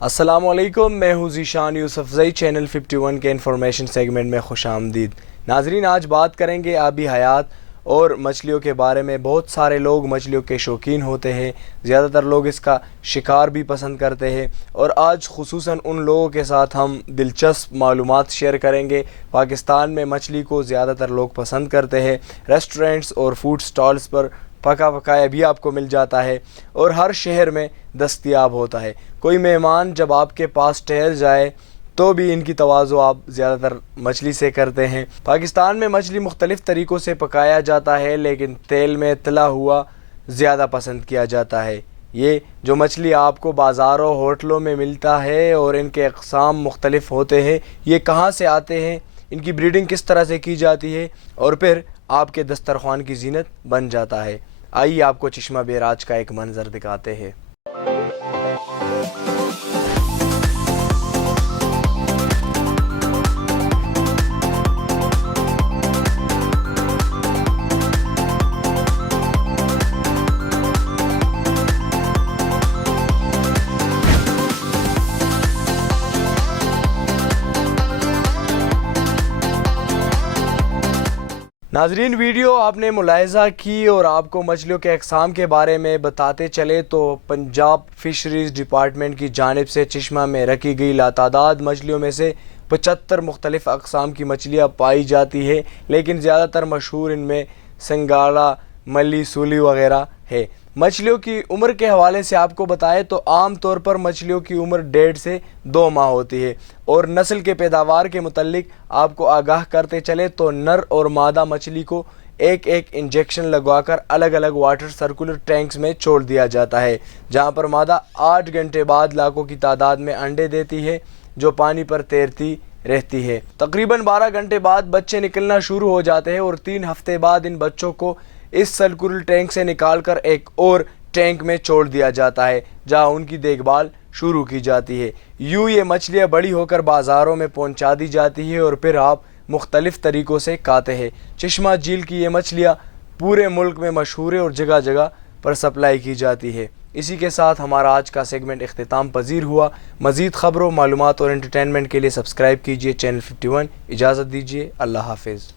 السلام علیکم، میں ہوں ذیشان یوسفزئی، چینل 51 کے انفارمیشن سیگمنٹ میں خوش آمدید۔ ناظرین، آج بات کریں گے آبی حیات اور مچھلیوں کے بارے میں۔ بہت سارے لوگ مچھلیوں کے شوقین ہوتے ہیں، زیادہ تر لوگ اس کا شکار بھی پسند کرتے ہیں، اور آج خصوصاً ان لوگوں کے ساتھ ہم دلچسپ معلومات شیئر کریں گے۔ پاکستان میں مچھلی کو زیادہ تر لوگ پسند کرتے ہیں، ریسٹورنٹس اور فوڈ سٹالز پر پکا پکایا بھی آپ کو مل جاتا ہے اور ہر شہر میں دستیاب ہوتا ہے۔ کوئی مہمان جب آپ کے پاس ٹھہر جائے تو بھی ان کی تواضع آپ زیادہ تر مچھلی سے کرتے ہیں۔ پاکستان میں مچھلی مختلف طریقوں سے پکایا جاتا ہے، لیکن تیل میں تلا ہوا زیادہ پسند کیا جاتا ہے۔ یہ جو مچھلی آپ کو بازاروں ہوٹلوں میں ملتا ہے اور ان کے اقسام مختلف ہوتے ہیں، یہ کہاں سے آتے ہیں، ان کی بریڈنگ کس طرح سے کی جاتی ہے، اور پھر آپ کے دسترخوان کی زینت بن جاتا ہے۔ آئیے آپ کو چشمہ بیراج کا ایک منظر دکھاتے ہیں۔ ناظرین، ویڈیو آپ نے ملاحظہ کی اور آپ کو مچھلیوں کے اقسام کے بارے میں بتاتے چلے تو پنجاب فشریز ڈپارٹمنٹ کی جانب سے چشمہ میں رکھی گئی لاتعداد مچھلیوں میں سے 75 مختلف اقسام کی مچھلیاں پائی جاتی ہے، لیکن زیادہ تر مشہور ان میں سنگاڑا، ملی، سولی وغیرہ ہے۔ مچھلیوں کی عمر کے حوالے سے آپ کو بتائیں تو عام طور پر مچھلیوں کی عمر 1.5 سے 2 ماہ ہوتی ہے، اور نسل کے پیداوار کے متعلق آپ کو آگاہ کرتے چلے تو نر اور مادہ مچھلی کو ایک انجیکشن لگوا کر الگ الگ واٹر سرکولر ٹینکس میں چھوڑ دیا جاتا ہے، جہاں پر مادہ 8 گھنٹے بعد لاکھوں کی تعداد میں انڈے دیتی ہے جو پانی پر تیرتی رہتی ہے۔ تقریباً 12 گھنٹے بعد بچے نکلنا شروع ہو جاتے ہیں، اور 3 ہفتے بعد ان بچوں کو اس سرکولر ٹینک سے نکال کر ایک اور ٹینک میں چھوڑ دیا جاتا ہے، جہاں ان کی دیکھ بھال شروع کی جاتی ہے۔ یوں یہ مچھلیاں بڑی ہو کر بازاروں میں پہنچا دی جاتی ہے اور پھر آپ مختلف طریقوں سے کھاتے ہیں۔ چشمہ جھیل کی یہ مچھلیاں پورے ملک میں مشہور ہے اور جگہ جگہ پر سپلائی کی جاتی ہے۔ اسی کے ساتھ ہمارا آج کا سیگمنٹ اختتام پذیر ہوا۔ مزید خبروں، معلومات اور انٹرٹینمنٹ کے لیے سبسکرائب کیجیے چینل 51۔ اجازت دیجیے، اللہ حافظ۔